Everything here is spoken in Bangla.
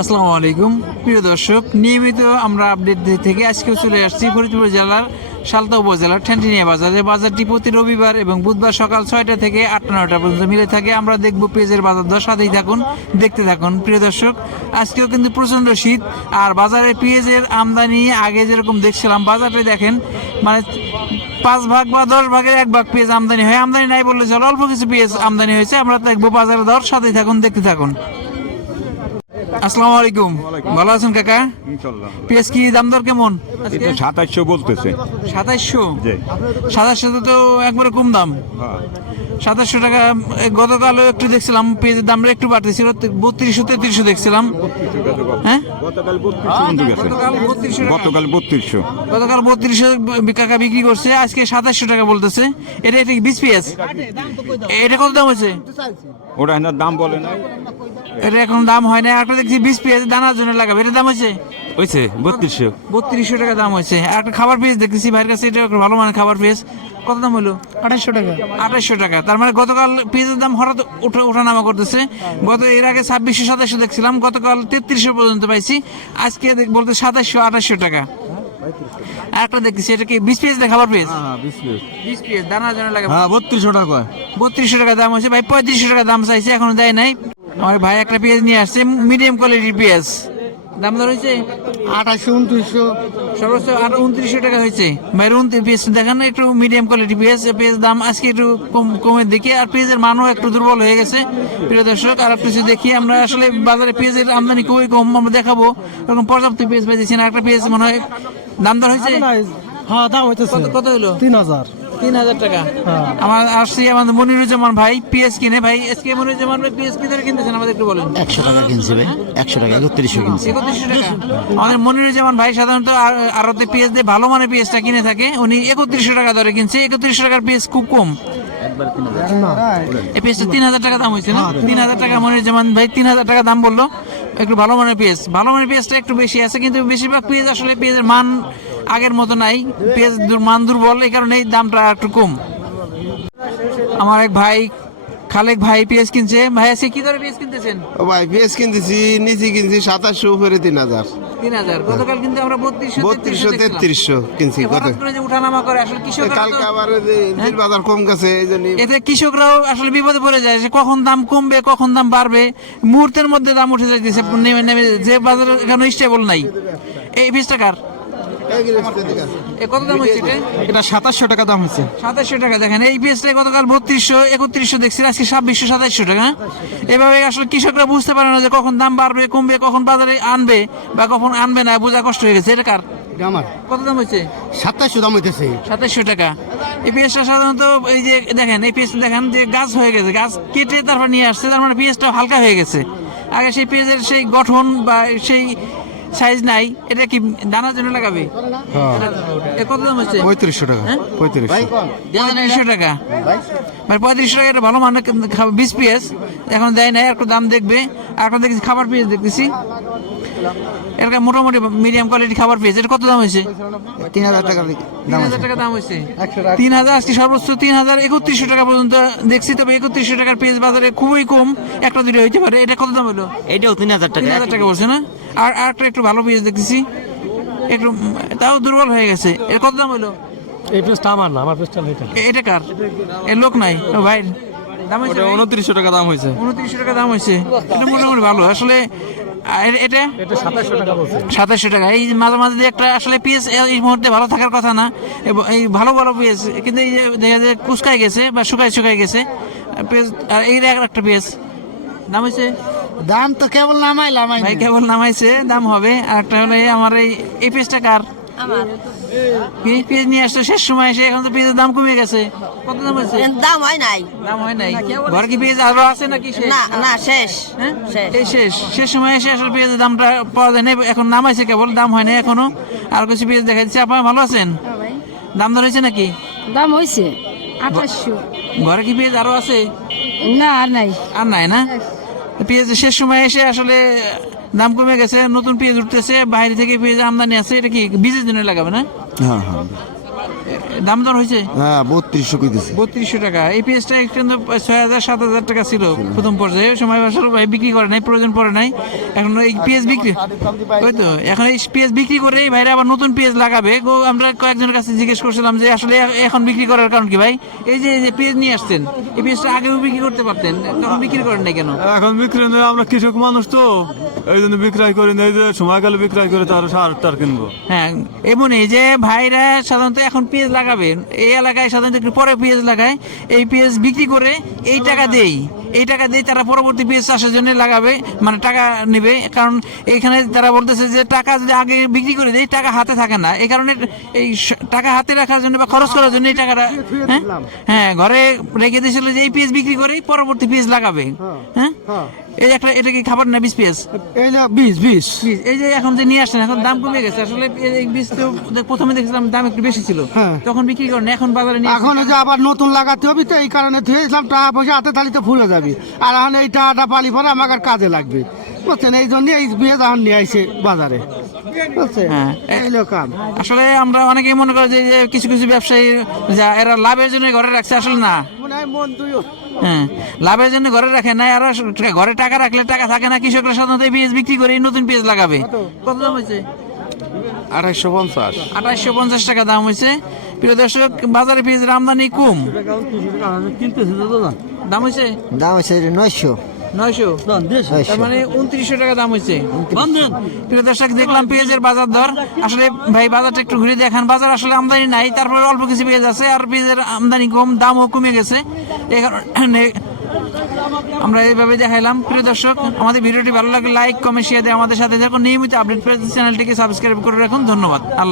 আসসালামু আলাইকুম। প্রিয় দর্শক, নিয়মিত আমরা আপডেট থেকে আজকেও চলে আসছি ফরিদপুর জেলার সালতা উপজেলার ঠ্যান্টিনিয়া বাজারে। বাজারটি প্রতি রবিবার এবং বুধবার সকাল ছয়টা থেকে আটটা নয়টা পর্যন্ত মিলে থাকে। আমরা দেখব পেঁয়াজের বাজার দর। সাথেই থাকুন, দেখতে থাকুন। প্রিয় দর্শক, আজকেও কিন্তু প্রচণ্ড শীত। আর বাজারে পেঁয়াজের আমদানি আগে যেরকম দেখছিলাম বাজারে দেখেন মানে পাঁচ ভাগ বা দশ ভাগের এক ভাগ পেঁয়াজ আমদানি হয়। আমদানি নাই বললে চলো, অল্প কিছু পেঁয়াজ আমদানি হয়েছে। আমরা দেখব বাজারে দর। সাথেই থাকুন, দেখতে থাকুন। আসসালামু আলাইকুম। ভালো আছেন কাকা? পেঁয়াজ কি দাম দর কেমন? সাতাশশো বলতেছে। সাতাইশশো জি। সাতাশশো তো একবারে কম দাম। হ্যাঁ। সাতাশশো টাকা গতকালও একটু দেখছিলাম পেঁয়াজের দামটা একটু বাড়তেছিল বত্রিশশো তেত্রিশশো দেখছিলাম। হ্যাঁ? গতকাল বত্রিশশো গতকাল 3200 বত্রিশশো। কাকা বিক্রি করছে আজকে সাতাশশো টাকা বলতেছে। এটা এটা বিশ পেঁয়াজ? এটা কত দাম হয়েছে? এনার দাম বলে না এটা এখন দাম হয় না। একটা দেখছি বিশ পেঁয়াজ দানার জন্য লাগাবে। এটা দাম হয়েছে? হয়েছে বত্রিশশো। বত্রিশশো টাকা দাম হয়েছে। আর একটা খাবার পেঁয়াজ দেখতেছি ভাইয়ের কাছে এটা একটা ভালো মানের খাবার পেঁয়াজ। কত দাম হলো আঠাশশো টাকা। আঠাশশো টাকা। তার মানে গতকাল পেঁয়াজের দাম হঠাৎ উঠা ওঠানামা করতেছে। গত এর আগে ছাব্বিশশো সাতাশশো দেখছিলাম। গতকাল তেত্রিশশো পর্যন্ত পাইছি। আজকে দেখ- বলতে সাতাশশো আঠাশশো টাকা। আর একটা দেখতেছি এটা কি বিশ দেয় খাবার পেঁয়াজ? বিশ পেঁয়াজ। দানার জন্য লাগে হ্যাঁ বত্রিশশো টাকা বত্রিশশো টাকা দাম হয়েছে। ভাই পঁয়ত্রিশশো টাকা দাম চাইছে এখনও দেয় নাই। আমার ভাই একটা পেঁয়াজ নিয়ে আসছে মিডিয়াম কোয়ালিটির পেঁয়াজ। দাম দর হয়েছে? আঠাশশো উনত্রিশশো। সর্বোচ্চ আট উনত্রিশশো টাকা হয়েছে। ভাই উনত্রিশ পেঁয়াজ দেখান একটু মিডিয়াম কোয়ালিটি পেঁয়াজ পেঁয়াজ দাম আজকে একটু কম কমের দিকে আর পেঁয়াজের মানও একটু দুর্বল হয়ে গেছে। প্রিয় দর্শক আর কিছু দেখি আমরা আসলে বাজারে পেঁয়াজের আমদানি খুবই কম আমরা দেখাবো। এরকম পর্যাপ্ত পেঁয়াজ পাইতেছি না একটা পেঁয়াজ মনে হয় দাম দর হয়েছে? হ্যাঁ দাম কত কত হলো তিন হাজার। তিন হাজার টাকা। আমার আসছি আমাদের মনিরুজ্জামান ভাই পিএস কিনে। ভাই এসকে মনিরুজ্জামান ভাই পিএস কি ধরে কিনতেছেন? আমাদের একটু বলেন। একশো টাকা কিনছে ভাই একশো টাকা একত্রিশশো কিনছে। একত্রিশশো টাকা। আমাদের মনিরুজ্জামান ভাই সাধারণত পিএস দিয়ে ভালো মানের পিএসটা কিনে থাকে। উনি একত্রিশশো টাকা দরে কিনছে। একত্রিশশো টাকার পিএস খুব কম। এই পিএসটা তিন হাজার টাকা দাম হয়েছে না? তিন হাজার টাকা মনিরুজ্জামান ভাই তিন হাজার টাকা দাম বলল। একটু ভালো মানের পিএস। ভালো মানের পিএসটা একটু বেশি আছে কিন্তু বেশিরভাগ পিএস আসলে পিএসের মান আগের মতো নাই পেঁয়াজ মান দুর্বল এই কারণে দামটা একটু কম। আমার এক ভাই খালেক ভাই পিএস কিনছে। ভাই আজকে কি ধরে পিএস কিনতেছেন? ও ভাই পেঁয়াজ কিনতেছি নিচে কিনছি সাতাশশো উপরে তিন হাজার। তিন হাজার। গতকাল কিন্তু আমরা বত্রিশশো বত্রিশশো তেত্রিশশো কিনছি কত? যে উঠানামা করে আসলে কালকে আবার বাজার কম গেছে এই জন্য এতে কৃষকরাও আসলে বিপদে পড়ে যায় যে কখন দাম কমবে কখন দাম বাড়বে। মুহূর্তের মধ্যে দাম উঠে যাইতেছে নেমে নেমে যে বাজার এখানে স্টেবল নাই। এই বিশ টাকার কত দাম হচ্ছে এটা? এটা সাতাশশো টাকা দাম হয়েছে সাতাশশো টাকা দেখেন এই গতকাল বত্রিশশো একত্রিশশো দেখছি আজকে ছাব্বিশশো সাতাশশো টাকা হ্যাঁ? এভাবে আসলে কৃষকরা বুঝতে পারে না যে কখন দাম বাড়বে কমবে কখন বাজারে আনবে বা কখন আনবে না বোঝা কষ্ট হয়ে গেছে। এটা কার? আমার। কত দাম হয়েছে সাতাশশো দাম হইতেছে। সাতাশশো টাকা। এই পেঁয়াজটা সাধারণত এই যে দেখেন এই পেঁয়াজটা দেখেন যে গাছ হয়ে গেছে গাছ কেটে তারপর নিয়ে আসছে তার মানে পেঁয়াজটা হালকা হয়ে গেছে। আগে সেই পেঁয়াজের সেই গঠন বা সেই সাইজ নাই এটা কি দানার জন্য লাগাবে? কত দাম হচ্ছে? পঁয়ত্রিশশো টাকা হ্যাঁ? পঁয়ত্রিশশো। পঁয়ত্রিশশো টাকা। মানে পঁয়ত্রিশশো টাকা এটা ভালো মানে বিশ পিএস এখন দেয় নাই একটু দাম দেখবে। আর একটা দেখছি খাবার পেঁয়াজ দেখতেছি। এটা মোটামুটি মিডিয়াম কোয়ালিটি খাবার পেঁয়াজ। এটা কত দাম হয়েছে? তিন হাজার টাকা তিন হাজার টাকা দাম হয়েছে। তিন হাজার আজকে সর্বোচ্চ তিন হাজার একত্রিশশো টাকা পর্যন্ত দেখছি। তবে একত্রিশশো টাকার পেঁয়াজ বাজারে খুবই কম। একটা দুটো হইতে পারে। এটা কত দাম হলো? এটাও তিন হাজার টাকা। তিন হাজার টাকা বলছে না? আর আর একটা একটু ভালো পেঁয়াজ দেখতেছি। একটু তাও দুর্বল হয়ে গেছে। এর কত দাম হলো এই পেজটা আমার না আমার পেজটা এটা। এটা কার? এর লোক নাই। ও ভাই দাম হয়েছে? উনত্রিশশো টাকা দাম হয়েছে উনত্রিশশো টাকা দাম হয়েছে এটা মোটামুটি ভালো। আসলে এটা? এটা সাতাশশো টাকা বলছে। সাতাশশো টাকা। এই মাঝে মাঝে দিয়ে একটা আসলে পিএস এই মুহূর্তে ভালো থাকার কথা না। এই ভালো ভালো পিএস। কিন্তু এই যে দেখা যায় কুচকাই গেছে বা শুকাই শুকাই গেছে। পেঁয়াজ আর এই আর একটা পেঁয়াজ দাম হয়েছে দাম তো কেবল নামাই নামাইলাম ভাই কেবল নামাইছে দাম হবে। আর একটা হলে আমার এই এই পেঁয়াজটা কার? পেঁয়াজ নিয়ে আসতো শেষ সময় এসে এখন তো পেঁয়াজের দাম কমে গেছে। কত দাম হয়েছে? দাম হয় নাই। দাম হয় নাই। ঘরে কি পেঁয়াজ আরও আছে নাকি শেষ? না না শেষ। হ্যাঁ? শেষ। এই শেষ। শেষ সময় এসে আসলে পেঁয়াজের দামটা পাওয়া যায় না এখন নামাইছে কেবল দাম হয় না এখনও। আর কিছু পেঁয়াজ দেখা যাচ্ছে আপনার ভালো আছেন? দাম দর হয়েছে নাকি? দাম হয়েছে। আঠাশশো। ঘরে কি পেঁয়াজ আরও আছে? না আর নাই। আর নাই না? পেঁয়াজ শেষ সময় এসে আসলে দাম কমে গেছে, নতুন পেঁয়াজ উঠতেছে, বাইরে থেকে পেঁয়াজ আমদানি আছে, এটা কি বীজের জন্য লাগাবে না? হ্যাঁ হ্যাঁ। দাম দর হয়েছে? হ্যাঁ বত্রিশশো কইতেছে। বত্রিশশো টাকা। এই পেঁয়াজটা কিন্তু ছয় হাজার সাত হাজার টাকা ছিল প্রথম পর্যায়ে। সময় আসলে ভাই বিক্রি করে নাই প্রয়োজন পড়ে নাই। এখন এই পেঁয়াজ বিক্রি ওই তো এখন এই পেঁয়াজ বিক্রি করে এই ভাইরা আবার নতুন পেঁয়াজ লাগাবে। গো আমরা কয়েকজনের কাছে জিজ্ঞেস করছিলাম যে আসলে এখন বিক্রি করার কারণ কি ভাই? এই যে এই যে পেঁয়াজ নিয়ে আসছেন এই পেঁয়াজটা আগেও বিক্রি করতে পারতেন তখন বিক্রি করেন নাই কেন? এখন বিক্রি আমরা কৃষক মানুষ তো। এই জন্য বিক্রয় করি না এই যে সময় গেলে বিক্রয় করে তার সার টার কিনবো। হ্যাঁ এমন এই যে ভাইরা সাধারণত এখন পেঁয়াজ লাগাবেন এই এলাকায় সাধারণত একটু পরে পেঁয়াজ লাগায় এই পেঁয়াজ বিক্রি করে এই টাকা দেই এই টাকা দিয়ে তারা পরবর্তী পেঁয়াজ চাষের জন্য লাগাবে মানে টাকা নেবে কারণ এইখানে তারা বলতেছে যে টাকা যদি আগে বিক্রি করে দেয় টাকা হাতে থাকে না এই কারণে এই টাকা হাতে রাখার জন্য বা খরচ করার জন্য এই টাকাটা হ্যাঁ? হ্যাঁ ঘরে রেখে দিয়েছিল যে এই পেঁয়াজ বিক্রি করে পরবর্তী পেঁয়াজ লাগাবে হ্যাঁ এই একটা এটা কি খাবার না বিষ পেঁয়াজ? এই না বিশ বিশ এই যে এখন যে নিয়ে আসছেন এখন দাম কমে গেছে আসলে এই- বীজ তো প্রথমে দেখছিলাম দাম একটু বেশি ছিল। হ্যাঁ। তখন বিক্রি করেন এখন বাজারে নিয়ে এখন যে আবার নতুন লাগাতে হবে তো এই কারণে ধুয়েছিলাম টাকা পয়সা হাতে তালিতে ফুলে যাবে। আর এখন এই টাকাটা পালি পরে আমাকে আর কাজে লাগবে। বুঝছেন? এই জন্য এই বিয়ে এখন নিয়ে আইছে বাজারে। হ্যাঁ। এই লোক আসলে আমরা অনেকেই মনে করি যে কিছু কিছু ব্যবসায়ী যা এরা লাভের জন্য ঘরে রাখছে আসলে না। হয় লাভের জন্য ঘরে রাখে না আর ঘরে টাকা রাখলে টাকা থাকে না কৃষকরা সাধারণত এই বীজ বিক্রি করে নতুন পেঁয়াজ লাগাবে। কত দাম হয়েছে? আঠাইশো পঞ্চাশ। আঠাশশো পঞ্চাশ টাকা দাম হয়েছে প্রিয় দর্শক বাজারে পেঁয়াজের আমদানি কম। দাম হয়েছে দাম আছে নয়শো। নয়শো? তার মানে উনত্রিশশো টাকা দাম হয়েছে প্রিয় দর্শক দেখলাম পেঁয়াজের বাজার দর। আসলে ভাই বাজারটা একটু ঘুরে দেখান। বাজার আসলে আমদানি নাই তারপরে অল্প কিছু পেঁয়াজ আছে আর পেঁয়াজের আমদানি কম দামও কমে গেছে। এই কারণে আমরা এইভাবে দেখাইলাম। প্রিয় দর্শক, আমাদের ভিডিওটি ভালো লাগে লাইক কমেন্ট শেয়ার দিয়ে আমাদের সাথে থাকুন। নিয়মিত আপডেট পেতে চ্যানেলটিকে সাবস্ক্রাইব করে রাখুন। ধন্যবাদ। আল্লাহ